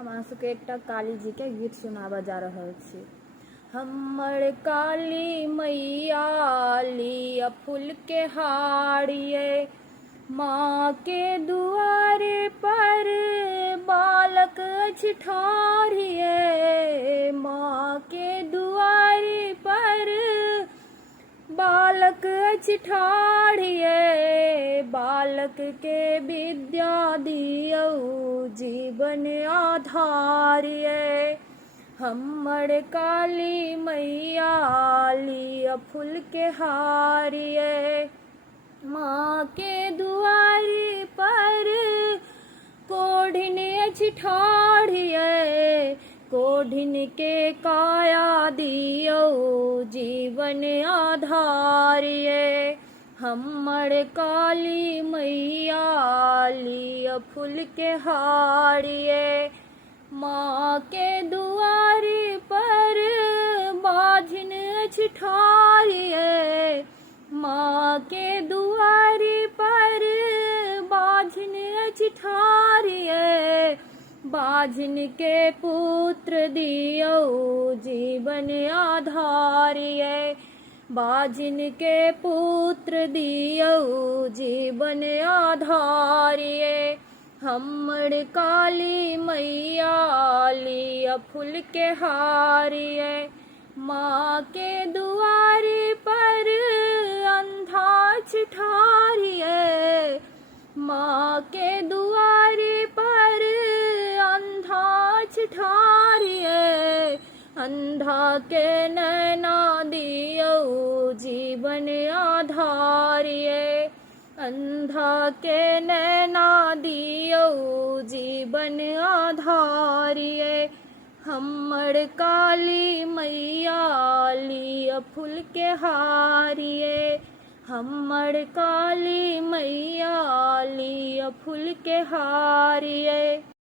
हम अहाँ सबके एकटा काली जी के गीत सुनाबऽ जा रहल छी। हमर काली मैया लिअ फूल के हारिये, माँ के दुआरे पर बालक अछि ठाढ़िये। माँ के दुआरे पर बालक अछि ठाढ़िये, बालक के विद्या दियौ जीवन आधारिये। हमर काली मैया लिअ फूल के हारिये, माँ के दुआरी पर कोढ़िन अछि ठाढ़िये। कोढ़िन के काया दियौ जीवन आधारिये। हमर काली मैया लिअ फूल के हारिये, माँ के दुआरी पर बाझिन अछि ठाढ़िये। माँ के दुआरी पर बाझिन अछि ठाढ़िये, बाझिन के पुत्र दियौ जीवन आधारिये। बाझिन के पुत्र दियौ जीवन आधारिये। हमर काली मैया लिअ फूल के हारिये, माँ के दुआरी पर अंधा अछि ठाढ़िये। माँ के दुआरी पर अंधा अछि ठाढ़िये, अंधा के नैना दियौ जीवन आधारिये। अंधा के नैना दियौ जीवन आधारिये। हमर काली मैया लिअ फूल के हारिये, हमर काली मैया लिअ फूल के हारिये।